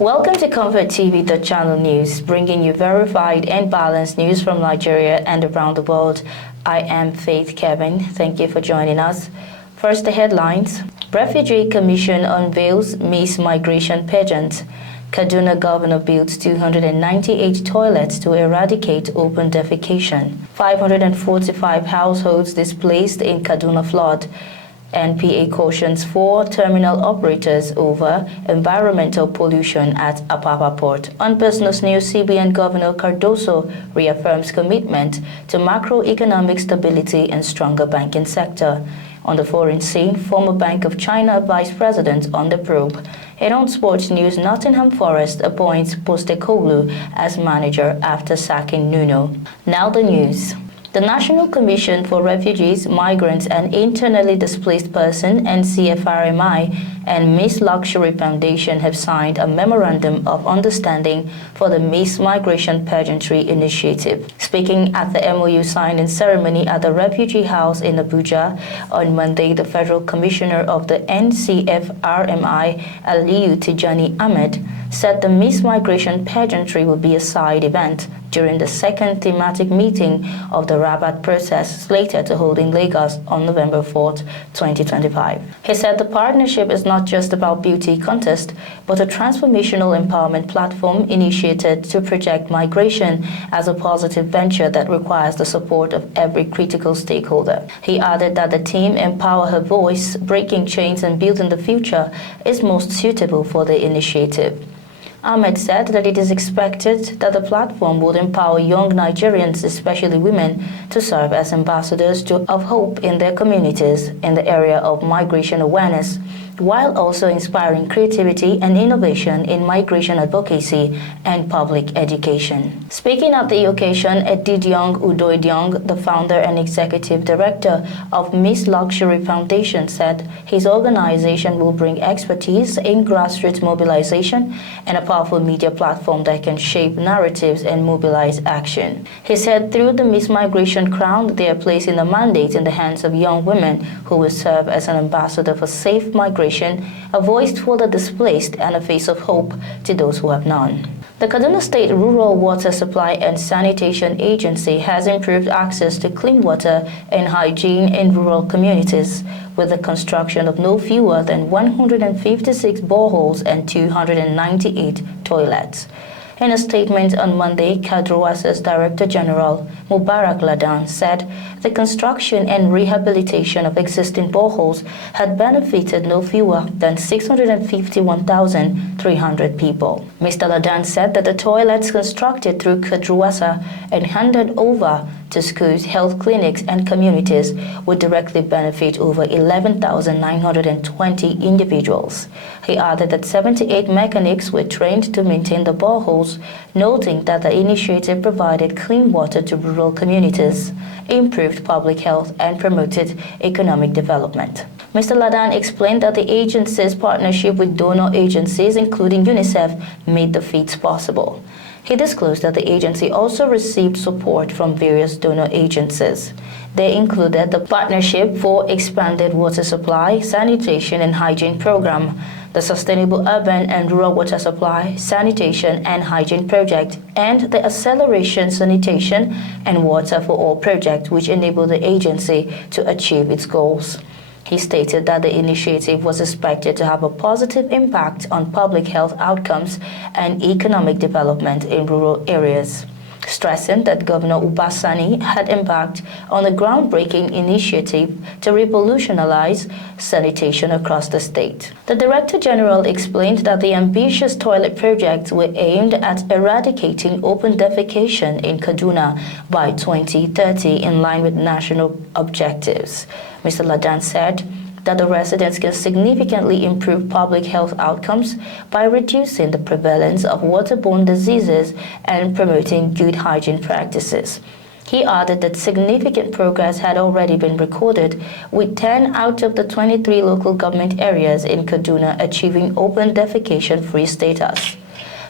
Welcome to ComfortTV.channel news, bringing you verified and balanced news from Nigeria and around the world. I am Faith Kevin. Thank you for joining us. First, the headlines. Refugee Commission unveils Miss Migration pageant. Kaduna governor builds 298 toilets to eradicate open defecation. 545 households displaced in Kaduna flood. NPA cautions 4 terminal operators over environmental pollution at Apapa Port. On business news, CBN Governor Cardoso reaffirms commitment to macroeconomic stability and stronger banking sector. On the foreign scene, former Bank of China Vice President on the probe. And on sports news, Nottingham Forest appoints Postecoglou as manager after sacking Nuno. Now the news. The National Commission for Refugees, Migrants and Internally Displaced Persons (NCFRMI) and Miss Luxury Foundation have signed a Memorandum of Understanding for the Miss Migration Pageantry Initiative. Speaking at the MOU signing ceremony at the Refugee House in Abuja on Monday, the Federal Commissioner of the NCFRMI, Aliyu Tijani Ahmed, said the Miss Migration Pageantry will be a side event during the second thematic meeting of the Rabat process slated to hold in Lagos on November 4, 2025. He said the partnership is not just about beauty contest, but a transformational empowerment platform initiated to project migration as a positive venture that requires the support of every critical stakeholder. He added that the team Empower Her Voice, Breaking Chains and Building the Future is most suitable for the initiative. Ahmed said that it is expected that the platform would empower young Nigerians, especially women, to serve as ambassadors of hope in their communities in the area of migration awareness, while also inspiring creativity and innovation in migration advocacy and public education. Speaking at the occasion, Edidiong Udoidiong, the founder and executive director of Miss Luxury Foundation, said his organization will bring expertise in grassroots mobilization and a powerful media platform that can shape narratives and mobilize action. He said through the Miss Migration Crown, they are placing a mandate in the hands of young women who will serve as an ambassador for safe migration, a voice for the displaced and a face of hope to those who have none. The Kaduna State Rural Water Supply and Sanitation Agency has improved access to clean water and hygiene in rural communities with the construction of no fewer than 156 boreholes and 298 toilets. In a statement on Monday, Kadrowasa's Director General, Mubarak Ladan, said the construction and rehabilitation of existing boreholes had benefited no fewer than 651,300 people. Mr. Ladan said that the toilets constructed through Kadrowasa and handed over to schools, health clinics, and communities would directly benefit over 11,920 individuals. He added that 78 mechanics were trained to maintain the boreholes, noting that the initiative provided clean water to rural communities, improved public health, and promoted economic development. Mr. Ladan explained that the agency's partnership with donor agencies, including UNICEF, made the feats possible. He disclosed that the agency also received support from various donor agencies. They included the Partnership for Expanded Water Supply, Sanitation and Hygiene Program, the Sustainable Urban and Rural Water Supply, Sanitation and Hygiene Project, and the Acceleration Sanitation and Water for All project, which enabled the agency to achieve its goals. He stated that the initiative was expected to have a positive impact on public health outcomes and economic development in rural areas, stressing that Governor Ubasani had embarked on a groundbreaking initiative to revolutionize sanitation across the state. The Director General explained that the ambitious toilet projects were aimed at eradicating open defecation in Kaduna by 2030 in line with national objectives. Mr. Ladan said that the residents can significantly improve public health outcomes by reducing the prevalence of waterborne diseases and promoting good hygiene practices. He added that significant progress had already been recorded, with 10 out of the 23 local government areas in Kaduna achieving open defecation-free status.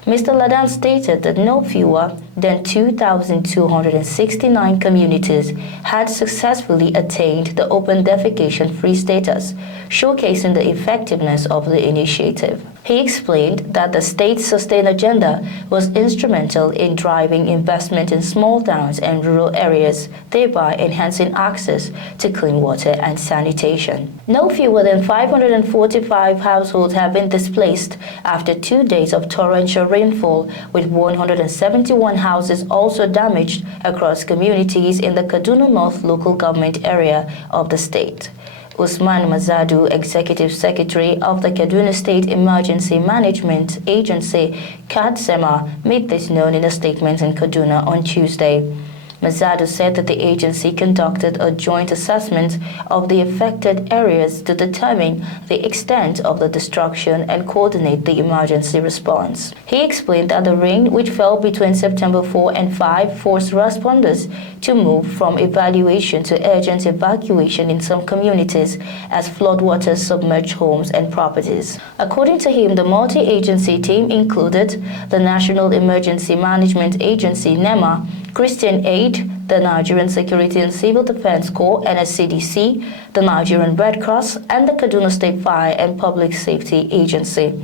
Mr. Ladan stated that no fewer than 2,269 communities had successfully attained the open defecation-free status, showcasing the effectiveness of the initiative. He explained that the state's Sustain agenda was instrumental in driving investment in small towns and rural areas, thereby enhancing access to clean water and sanitation. No fewer than 545 households have been displaced after 2 days of torrential rainfall, with 171 houses also damaged across communities in the Kaduna North local government area of the state. Usman Mazadu, Executive Secretary of the Kaduna State Emergency Management Agency, KADSEMA, made this known in a statement in Kaduna on Tuesday. Mazadu said that the agency conducted a joint assessment of the affected areas to determine the extent of the destruction and coordinate the emergency response. He explained that the rain, which fell between September 4 and 5, forced responders to move from evaluation to urgent evacuation in some communities as floodwaters submerged homes and properties. According to him, the multi-agency team included the National Emergency Management Agency, NEMA, Christian Aid, the Nigerian Security and Civil Defense Corps, NSCDC, the Nigerian Red Cross, and the Kaduna State Fire and Public Safety Agency.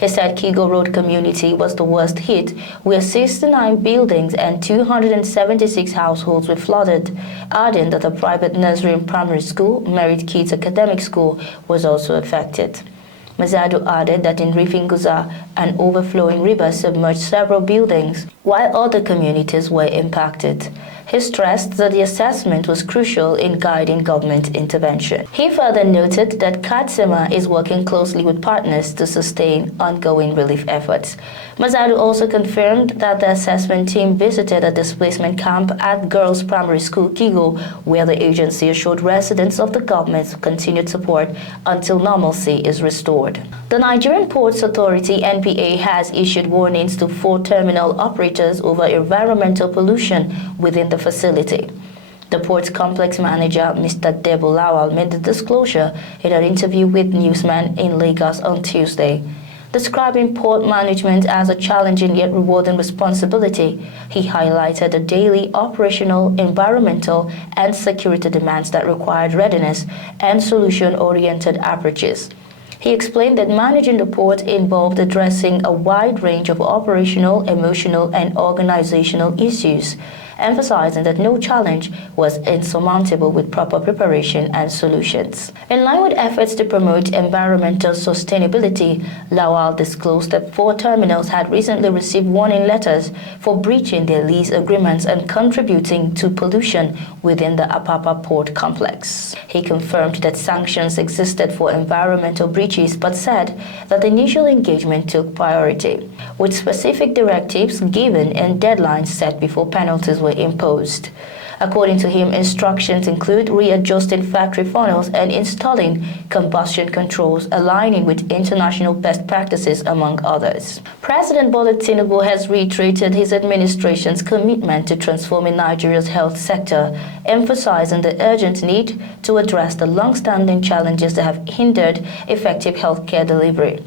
He said Kigo Road community was the worst hit, where 69 buildings and 276 households were flooded, adding that the private nursery and primary school, Merit Kids Academic School, was also affected. Mazadu added that in Rifinguza, an overflowing river submerged several buildings, while other communities were impacted. He stressed that the assessment was crucial in guiding government intervention. He further noted that KADSEMA is working closely with partners to sustain ongoing relief efforts. Mazadu also confirmed that the assessment team visited a displacement camp at Girls Primary School, Kigo, where the agency assured residents of the government's continued support until normalcy is restored. The Nigerian Ports Authority (NPA) has issued warnings to 4 terminal operators over environmental pollution within the facility. The port's complex manager, Mr. Debo Lawal, made the disclosure in an interview with newsmen in Lagos on Tuesday. Describing port management as a challenging yet rewarding responsibility, he highlighted the daily operational, environmental, and security demands that required readiness and solution-oriented approaches. He explained that managing the port involved addressing a wide range of operational, emotional, and organizational issues, emphasizing that no challenge was insurmountable with proper preparation and solutions. In line with efforts to promote environmental sustainability, Lawal disclosed that 4 terminals had recently received warning letters for breaching their lease agreements and contributing to pollution within the Apapa port complex. He confirmed that sanctions existed for environmental breaches, but said that the initial engagement took priority, with specific directives given and deadlines set before penalties were imposed. According to him, instructions include readjusting factory funnels and installing combustion controls, aligning with international best practices, among others. President Bola Tinubu has reiterated his administration's commitment to transforming Nigeria's health sector, emphasizing the urgent need to address the long-standing challenges that have hindered effective healthcare delivery.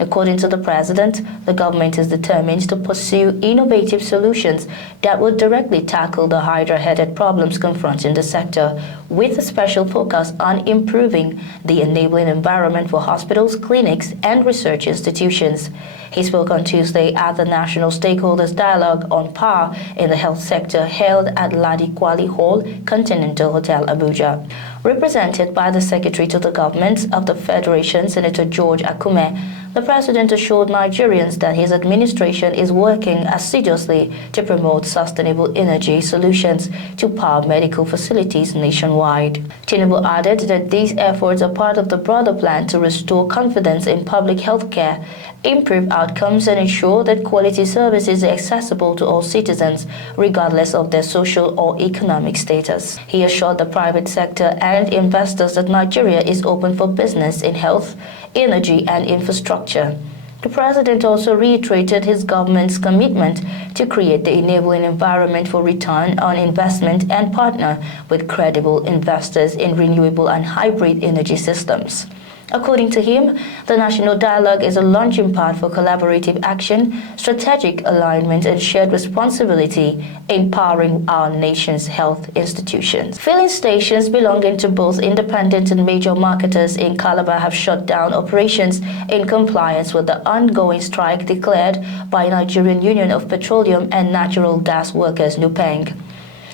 According to the president, the government is determined to pursue innovative solutions that will directly tackle the hydra-headed problems confronting the sector, with a special focus on improving the enabling environment for hospitals, clinics, and research institutions. He spoke on Tuesday at the National Stakeholders Dialogue on Power in the Health Sector held at Ladi Kwali Hall, Continental Hotel, Abuja. Represented by the Secretary to the Government of the Federation, Senator George Akume, the president assured Nigerians that his administration is working assiduously to promote sustainable energy solutions to power medical facilities nationwide. Tinubu added that these efforts are part of the broader plan to restore confidence in public health care, improve outcomes, and ensure that quality services are accessible to all citizens, regardless of their social or economic status. He assured the private sector and investors that Nigeria is open for business in health, energy, and infrastructure. The president also reiterated his government's commitment to create the enabling environment for return on investment and partner with credible investors in renewable and hybrid energy systems. According to him, the national dialogue is a launching pad for collaborative action, strategic alignment, and shared responsibility, empowering our nation's health institutions. Filling stations belonging to both independent and major marketers in Calabar have shut down operations in compliance with the ongoing strike declared by Nigerian Union of Petroleum and Natural Gas Workers, NUPENG.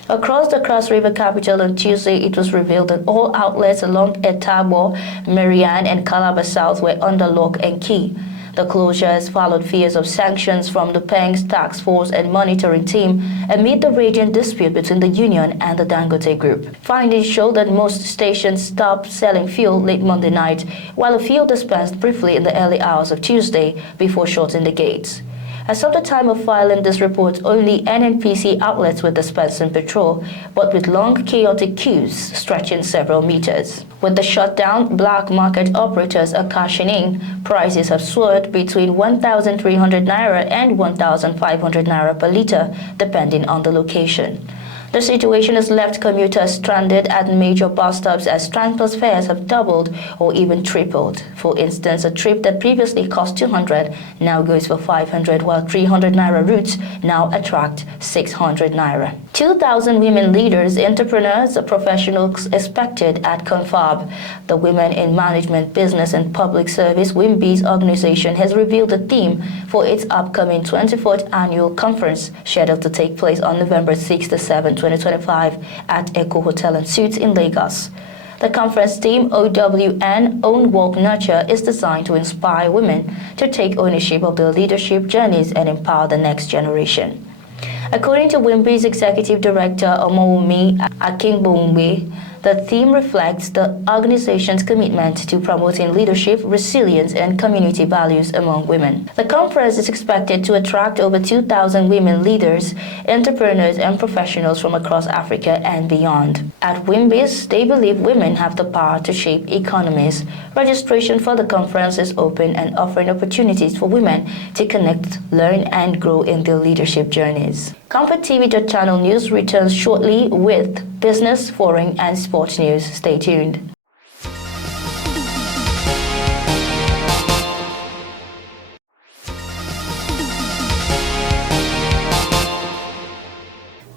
Across the Cross River capital on Tuesday, it was revealed that all outlets along Etabo, Marianne, and Calabar South were under lock and key. The closures followed fears of sanctions from the Peng's task force and monitoring team amid the raging dispute between the union and the Dangote Group. Findings show that most stations stopped selling fuel late Monday night, while a few dispensed briefly in the early hours of Tuesday before shutting the gates. As of the time of filing this report, only NNPC outlets were dispensing petrol, but with long, chaotic queues stretching several meters. With the shutdown, black market operators are cashing in. Prices have soared between 1,300 naira and 1,500 naira per litre, depending on the location. The situation has left commuters stranded at major bus stops as transport fares have doubled or even tripled. For instance, a trip that previously cost 200 now goes for 500, while 300 naira routes now attract 600 naira. 2,000 women leaders, entrepreneurs, professionals expected at Confab. The Women in Management, Business and Public Service WIMBIS organization has revealed the theme for its upcoming 24th annual conference, scheduled to take place on November 6 to 7, 2025 at Echo Hotel and Suites in Lagos. The conference theme, OWN, Own Work Nurture, is designed to inspire women to take ownership of their leadership journeys and empower the next generation. According to WIMBI's Executive Director Omowumi Akingbombe, the theme reflects the organization's commitment to promoting leadership, resilience, and community values among women. The conference is expected to attract over 2,000 women leaders, entrepreneurs, and professionals from across Africa and beyond. At WIMBIS, they believe women have the power to shape economies. Registration for the conference is open and offering opportunities for women to connect, learn, and grow in their leadership journeys. ComfortTV.channel news returns shortly with business, foreign, and sports news. Stay tuned.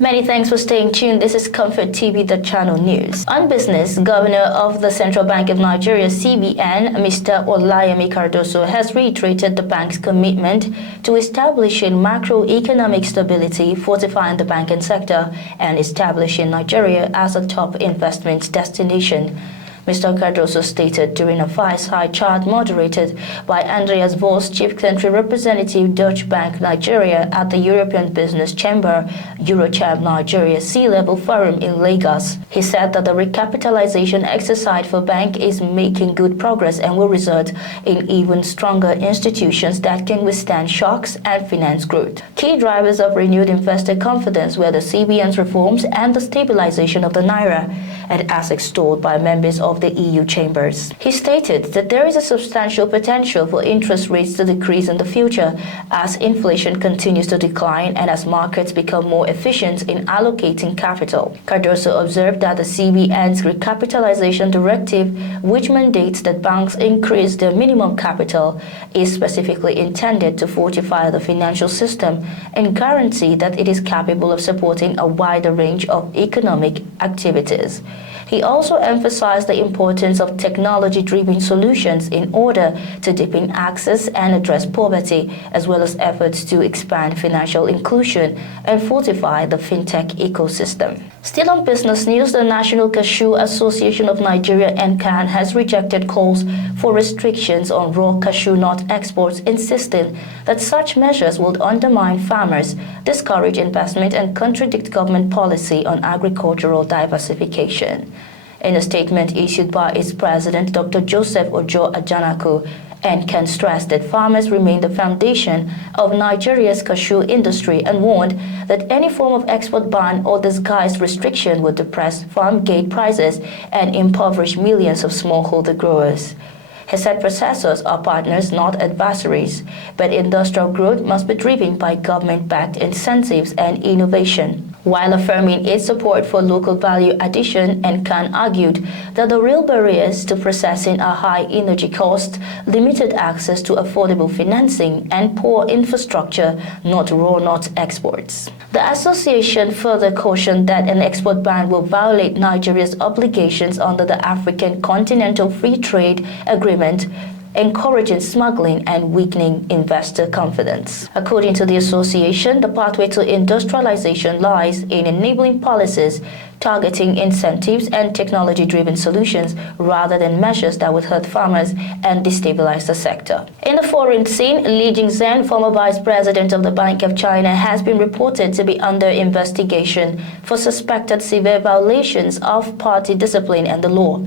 Many thanks for staying tuned. This is ComfortTV.channel news. On business, Governor of the Central Bank of Nigeria, CBN, Mr. Olayemi Cardoso, has reiterated the bank's commitment to establishing macroeconomic stability, fortifying the banking sector, and establishing Nigeria as a top investment destination. Mr. Cardoso stated during a fireside chat moderated by Andreas Voss, Chief Country Representative, Deutsche Bank Nigeria, at the European Business Chamber Eurocham Nigeria Sea-Level Forum in Lagos. He said that the recapitalization exercise for bank is making good progress and will result in even stronger institutions that can withstand shocks and finance growth. Key drivers of renewed investor confidence were the CBN's reforms and the stabilization of the Naira, and as extolled by members of the EU chambers. He stated that there is a substantial potential for interest rates to decrease in the future as inflation continues to decline and as markets become more efficient in allocating capital. Cardoso observed that the CBN's recapitalization directive, which mandates that banks increase their minimum capital, is specifically intended to fortify the financial system and guarantee that it is capable of supporting a wider range of economic activities. He also emphasized the importance of technology-driven solutions in order to deepen access and address poverty, as well as efforts to expand financial inclusion and fortify the fintech ecosystem. Still on business news, the National Cashew Association of Nigeria (NCAN) has rejected calls for restrictions on raw cashew nut exports, insisting that such measures would undermine farmers, discourage investment, and contradict government policy on agricultural diversification. In a statement issued by its president, Dr. Joseph Ojo Ajanaku, NCAN stressed that farmers remain the foundation of Nigeria's cashew industry and warned that any form of export ban or disguised restriction would depress farm gate prices and impoverish millions of smallholder growers. He said processors are partners, not adversaries, but industrial growth must be driven by government-backed incentives and innovation. while affirming its support for local value addition. And Khan argued that the real barriers to processing are high energy costs, limited access to affordable financing, and poor infrastructure, not raw nut exports. The association further cautioned that an export ban will violate Nigeria's obligations under the African Continental Free Trade Agreement, encouraging smuggling and weakening investor confidence. According to the association, the pathway to industrialization lies in enabling policies targeting incentives and technology-driven solutions rather than measures that would hurt farmers and destabilize the sector. In the foreign scene, Li Jingzhen, former vice president of the Bank of China, has been reported to be under investigation for suspected severe violations of party discipline and the law.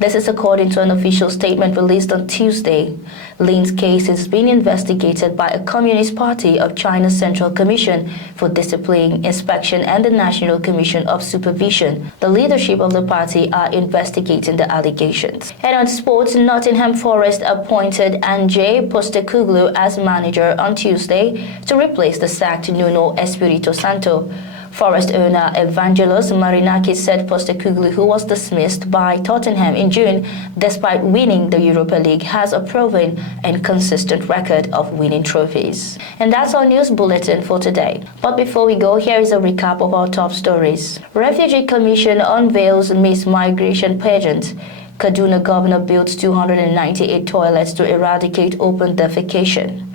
This is according to an official statement released on Tuesday. Lin's case is being investigated by a Communist Party of China's Central Commission for Discipline, Inspection and the National Commission of Supervision. The leadership of the party are investigating the allegations. And on sports, Nottingham Forest appointed Ange Postecoglou as manager on Tuesday to replace the sacked Nuno Espirito Santo. Forest owner Evangelos Marinakis said Postecoglou, who was dismissed by Tottenham in June despite winning the Europa League, has a proven and consistent record of winning trophies. And that's our news bulletin for today. But before we go, here is a recap of our top stories. Refugee Commission unveils Miss Migration pageant. Kaduna governor builds 298 toilets to eradicate open defecation.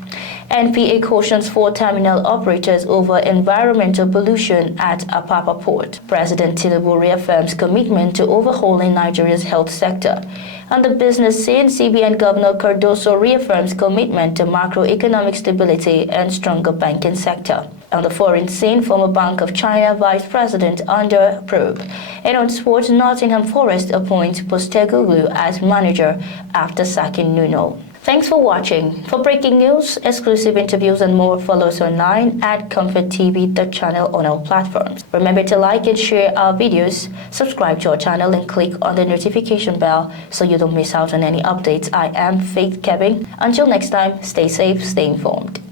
NPA cautions 4 terminal operators over environmental pollution at Apapa Port. President Tinubu reaffirms commitment to overhauling Nigeria's health sector. On the business scene, CBN Governor Cardoso reaffirms commitment to macroeconomic stability and stronger banking sector. On the foreign scene, former Bank of China vice president under probe. And on sports, Nottingham Forest appoints Postecoglou as manager after sacking Nuno. Thanks for watching. For breaking news, exclusive interviews and more, follow us online at ComfortTV.channel on all platforms. Remember to like and share our videos, subscribe to our channel and click on the notification bell so you don't miss out on any updates. I am Faith Kevin. Until next time, stay safe, stay informed.